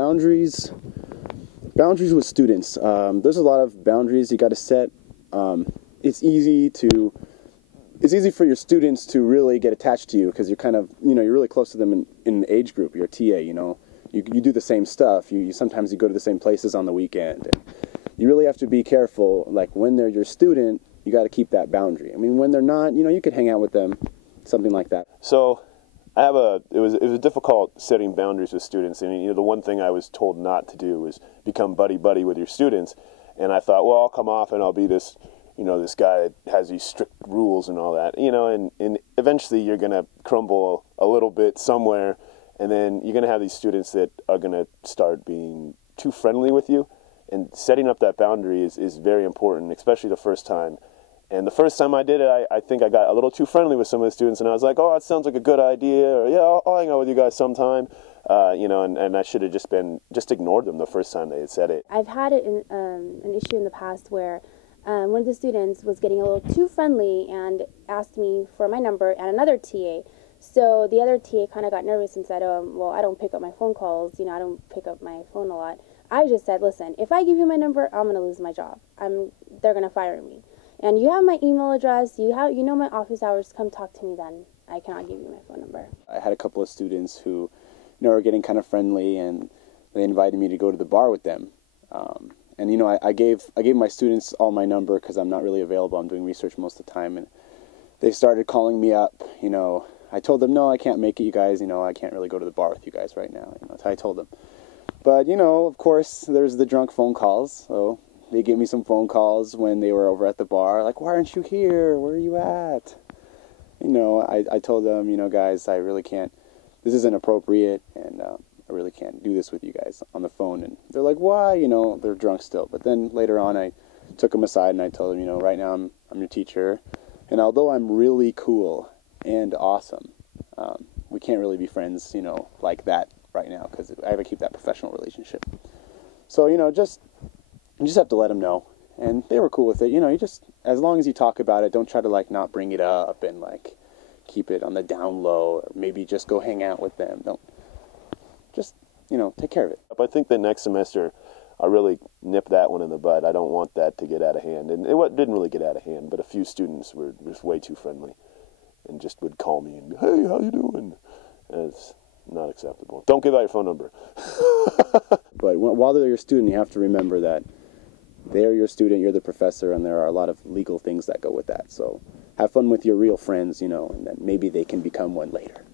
boundaries with students. There's a lot of boundaries you got to set. It's easy for your students to really get attached to you because you're kind of, you're really close to them in an age group. You're a TA, you do the same stuff. Sometimes you go to the same places on the weekend. And you really have to be careful. Like when they're your student, you got to keep that boundary. I mean, when they're not, you could hang out with them, something like that. So it was difficult setting boundaries with students. And the one thing I was told not to do was become buddy-buddy with your students. And I thought, well, I'll come off and I'll be this, this guy that has these strict rules and all that, and eventually you're going to crumble a little bit somewhere, and then you're going to have these students that are going to start being too friendly with you. And setting up that boundary is very important, especially the first time. And the first time I did it, I think I got a little too friendly with some of the students, and I was like, oh, that sounds like a good idea, or yeah, I'll hang out with you guys sometime, and I should have just ignored them the first time they had said it. I've had an issue in the past where one of the students was getting a little too friendly and asked me for my number and another TA. So the other TA kind of got nervous and said, well, I don't pick up my phone calls, I don't pick up my phone a lot. I just said, listen, if I give you my number, I'm going to lose my job. They're going to fire me. And you have my email address, you know my office hours, come talk to me then. I cannot give you my phone number. I had a couple of students who, were getting kind of friendly, and they invited me to go to the bar with them. And I gave my students all my number because I'm not really available. I'm doing research most of the time, and they started calling me up. I told them, no, I can't make it, you guys. I can't really go to the bar with you guys right now. That's how I told them. But of course, there's the drunk phone calls. So they gave me some phone calls when they were over at the bar, like, why aren't you here? Where are you at? I told them, guys, I really can't. This isn't appropriate, and I really can't do this with you guys on the phone. And they're like, why? They're drunk still. But then later on, I took them aside and I told them, right now I'm your teacher. And although I'm really cool and awesome, we can't really be friends, like that right now because I have to keep that professional relationship. So, you just have to let them know. And they were cool with it. You just, as long as you talk about it, don't try to, not bring it up and, keep it on the down low, or maybe just go hang out with them. Don't. Just, take care of it. I think that next semester I'll really nip that one in the bud. I don't want that to get out of hand. And it didn't really get out of hand, but a few students were just way too friendly and just would call me and, hey, how you doing? And it's not acceptable. Don't give out your phone number. But while they're your student, you have to remember that they're your student, you're the professor, and there are a lot of legal things that go with that. So have fun with your real friends, and then maybe they can become one later.